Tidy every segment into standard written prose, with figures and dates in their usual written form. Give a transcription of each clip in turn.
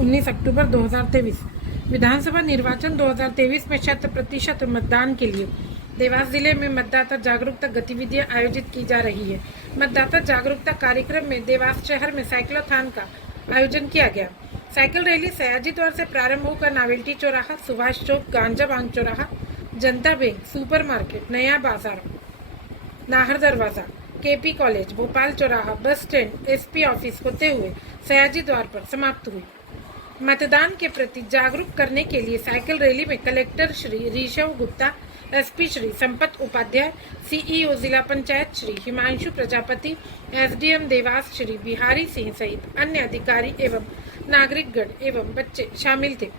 19 अक्टूबर 2023। विधानसभा निर्वाचन 2023 में 100% मतदान के लिए देवास जिले में मतदाता जागरूकता गतिविधियां आयोजित की जा रही है। मतदाता जागरूकता कार्यक्रम में देवास शहर में साइक्लोथॉन का आयोजन किया गया। साइकिल रैली सयाजी द्वार से प्रारंभ होकर नावेल्टी चौराहा, सुभाष चौक, गांजा बांग चौराहा, जनता बैंक, सुपर मार्केट, नया बाजार, नाहर दरवाजा, केपी कॉलेज, भोपाल चौराहा, बस स्टैंड, एसपी ऑफिस होते हुए सयाजी द्वार पर समाप्त हुई। मतदान के प्रति जागरूक करने के लिए साइकिल रैली में collector Shri Rishabh Gupta, SP Shri Sampat Upadhyay, CEO जिला पंचायत श्री हिमांशु प्रजापति, एसडीएम देवास श्री बिहारी सिंह सहित अन्य अधिकारी एवं नागरिकगण एवं बच्चे शामिल थे।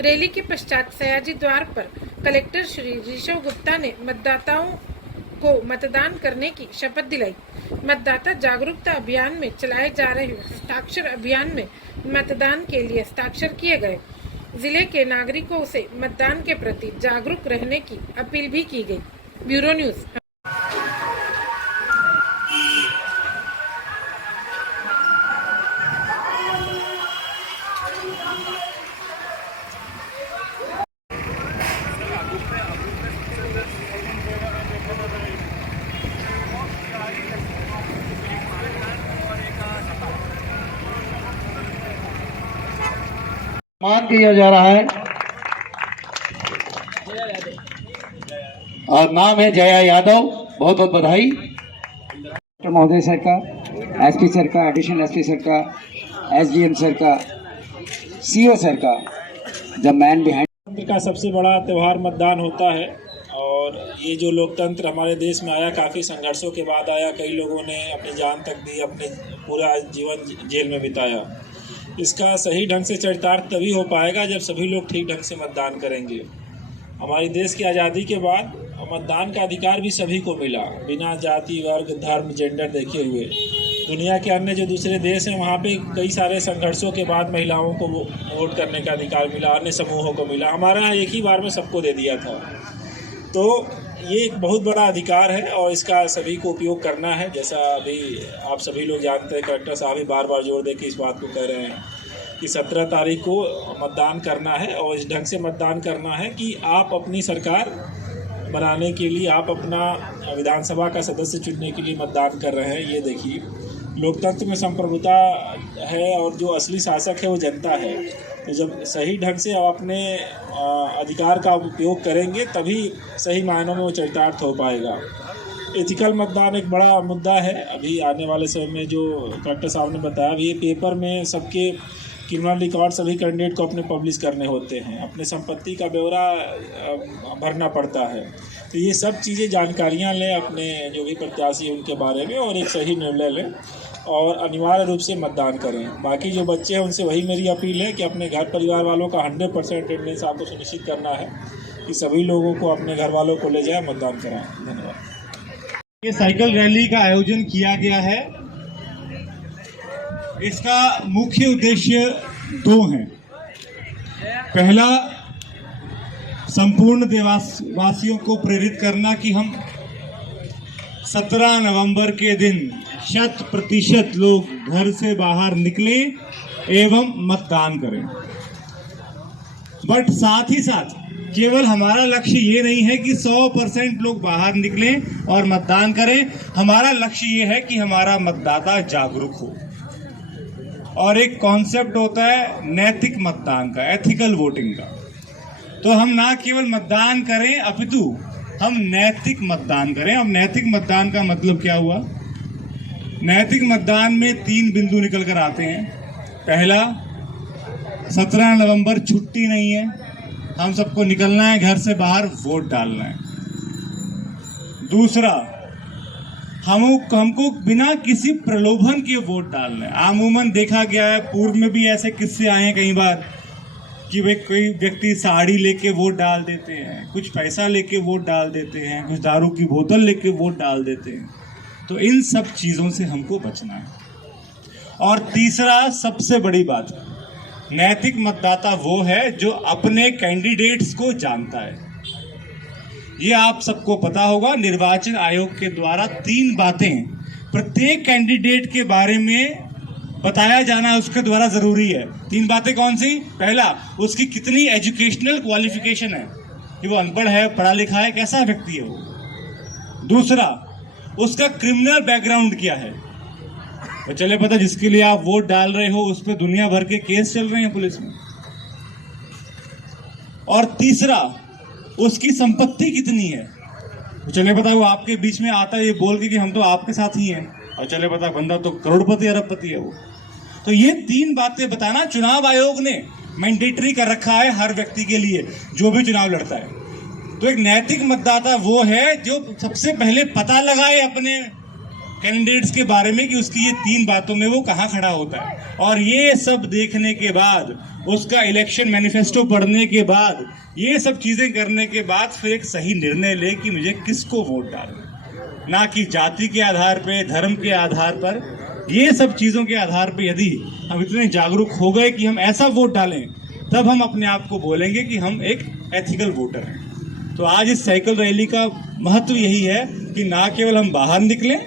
रैली के पश्चात सयाजी द्वार पर कलेक्टर श्री ऋषभ गुप्ता ने मतदाताओं को मतदान करने की शपथ दिलाई। मतदाता जागरूकता अभियान में चलाए जा रहे हस्ताक्षर अभियान में मतदान के लिए हस्ताक्षर किए गए। जिले के नागरिकों से मतदान के प्रति जागरूक रहने की अपील भी की गई। Bureau news. सम्मान किया जा रहा है और नाम है जया यादव। बहुत बहुत बधाई। महोदय सर का, एसपी सर का, एडिशनल एसपी सर का, एसडीएम सर का, सीओ सर का, द मैन बिहाइंड। का सबसे बड़ा त्यौहार मतदान होता है और ये जो लोकतंत्र हमारे देश में आया, काफ़ी संघर्षों के बाद आया। कई लोगों ने अपनी जान तक दी, अपने पूरा जीवन जेल में बिताया। इसका सही ढंग से चरितार्थ तभी हो पाएगा जब सभी लोग ठीक ढंग से मतदान करेंगे। हमारी देश की आज़ादी के बाद मतदान का अधिकार भी सभी को मिला, बिना जाति, वर्ग, धर्म, जेंडर देखे हुए। दुनिया के अन्य जो दूसरे देश हैं वहाँ पे कई सारे संघर्षों के बाद महिलाओं को वोट करने का अधिकार मिला, अन्य समूहों को मिला। हमारे यहाँ एक ही बार में सबको दे दिया था। तो ये एक बहुत बड़ा अधिकार है और इसका सभी को उपयोग करना है। जैसा अभी आप सभी लोग जानते हैं, कलेक्टर साहब भी बार बार जोर दे के इस बात को कह रहे हैं कि 17 तारीख को मतदान करना है और इस ढंग से मतदान करना है कि आप अपनी सरकार बनाने के लिए, आप अपना विधानसभा का सदस्य चुनने के लिए मतदान कर रहे हैं। ये देखिए, लोकतंत्र में संप्रभुता है और जो असली शासक है वो जनता है। तो जब सही ढंग से आप अपने अधिकार का उपयोग करेंगे तभी सही मायनों में वो चरितार्थ हो पाएगा। एथिकल मतदान एक बड़ा मुद्दा है। अभी आने वाले समय में जो कलेक्टर साहब ने बताया, अभी पेपर में सबके क्रिमिनल रिकॉर्ड सभी कैंडिडेट को अपने पब्लिश करने होते हैं, अपने संपत्ति का ब्यौरा भरना पड़ता है। तो ये सब चीज़ें जानकारियाँ लें अपने जो भी प्रत्याशी हैं उनके बारे में और एक सही निर्णय लें और अनिवार्य रूप से मतदान करें। बाकी जो बच्चे हैं उनसे वही मेरी अपील है कि अपने घर परिवार वालों का 100% अटेंडेंस आपको सुनिश्चित करना है कि सभी लोगों को अपने घर वालों को ले जाए, मतदान कराएं। धन्यवाद। ये साइकिल रैली का आयोजन किया गया है। इसका मुख्य उद्देश्य दो हैं। पहला, संपूर्ण देवासवासियों को प्रेरित करना कि हम 17 नवंबर के दिन 100% लोग घर से बाहर निकलें एवं मतदान करें। बट साथ ही साथ केवल हमारा लक्ष्य ये नहीं है कि 100% लोग बाहर निकलें और मतदान करें। हमारा लक्ष्य ये है कि हमारा मतदाता जागरूक हो। और एक कॉन्सेप्ट होता है नैतिक मतदान का, एथिकल वोटिंग का। तो हम ना केवल मतदान करें अपितु हम नैतिक मतदान करें। अब नैतिक मतदान का मतलब क्या हुआ? नैतिक मतदान में 3 बिंदु निकल कर आते हैं। पहला, 17 नवंबर छुट्टी नहीं है, हम सबको निकलना है घर से बाहर, वोट डालना है। दूसरा, हमको बिना किसी प्रलोभन के वोट डालना है। आमूमन देखा गया है, पूर्व में भी ऐसे किस्से आए हैं कई बार कि भाई कोई व्यक्ति साड़ी लेके वोट डाल देते हैं, कुछ पैसा लेके वोट डाल देते हैं, कुछ दारू की बोतल लेके वोट डाल देते हैं। तो इन सब चीज़ों से हमको बचना है। और तीसरा, सबसे बड़ी बात, नैतिक मतदाता वो है जो अपने कैंडिडेट्स को जानता है। ये आप सबको पता होगा, निर्वाचन आयोग के द्वारा 3 बातें प्रत्येक कैंडिडेट के बारे में बताया जाना उसके द्वारा जरूरी है। 3 बातें कौन सी? पहला, उसकी कितनी एजुकेशनल क्वालिफिकेशन है, कि वो अनपढ़ है, पढ़ा लिखा है, कैसा व्यक्ति है वो। दूसरा, उसका क्रिमिनल बैकग्राउंड क्या है। तो चले पता जिसके लिए आप वोट डाल रहे हो उस पर दुनिया भर के केस चल रहे हैं पुलिस में। और तीसरा, उसकी संपत्ति कितनी है। तो चले पता वो आपके बीच में आता है ये बोल के कि हम तो आपके साथ ही हैं, और चले पता बंदा तो करोड़पति अरबपति है वो। तो ये 3 बातें बताना चुनाव आयोग ने मैंडेटरी कर रखा है हर व्यक्ति के लिए जो भी चुनाव लड़ता है। तो एक नैतिक मतदाता वो है जो सबसे पहले पता लगाए अपने कैंडिडेट्स के बारे में कि उसकी ये 3 बातों में वो कहाँ खड़ा होता है, और ये सब देखने के बाद, उसका इलेक्शन मैनिफेस्टो पढ़ने के बाद, ये सब चीजें करने के बाद फिर एक सही निर्णय ले कि मुझे किसको वोट डालना। ना कि जाति के आधार पे, धर्म के आधार पर, ये सब चीजों के आधार पे यदि हम इतने जागरूक हो गए कि हम ऐसा वोट डालें, तब हम अपने आप को बोलेंगे कि हम एक एथिकल वोटर हैं। तो आज इस साइकिल रैली का महत्व यही है कि ना केवल हम बाहर निकलें,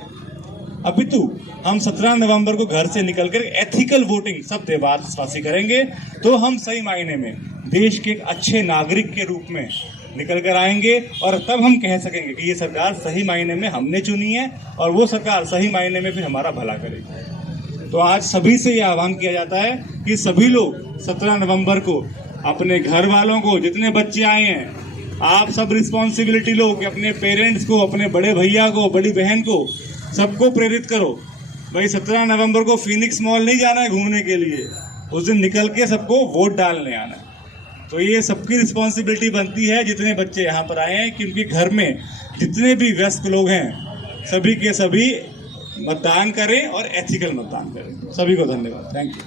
अपितु हम 17 नवंबर को घर से निकलकर एथिकल वोटिंग सब देशवासी करेंगे। तो हम सही मायने में देश के एक अच्छे नागरिक के रूप में निकल कर आएंगे, और तब हम कह सकेंगे कि ये सरकार सही मायने में हमने चुनी है, और वो सरकार सही मायने में फिर हमारा भला करेगी। तो आज सभी से ये आह्वान किया जाता है कि सभी लोग 17 नवंबर को अपने घर वालों को, जितने बच्चे आए हैं, आप सब रिस्पॉन्सिबिलिटी लो कि अपने पेरेंट्स को, अपने बड़े भैया को, बड़ी बहन को, सबको प्रेरित करो। भाई 17 नवंबर को फीनिक्स मॉल नहीं जाना है घूमने के लिए, उस दिन निकल के सबको वोट डालने आना है। तो ये सबकी रिस्पॉन्सिबिलिटी बनती है जितने बच्चे यहाँ पर आए हैं, क्योंकि घर में जितने भी वयस्क लोग हैं सभी के सभी मतदान करें और एथिकल मतदान करें। सभी को धन्यवाद। Thank you.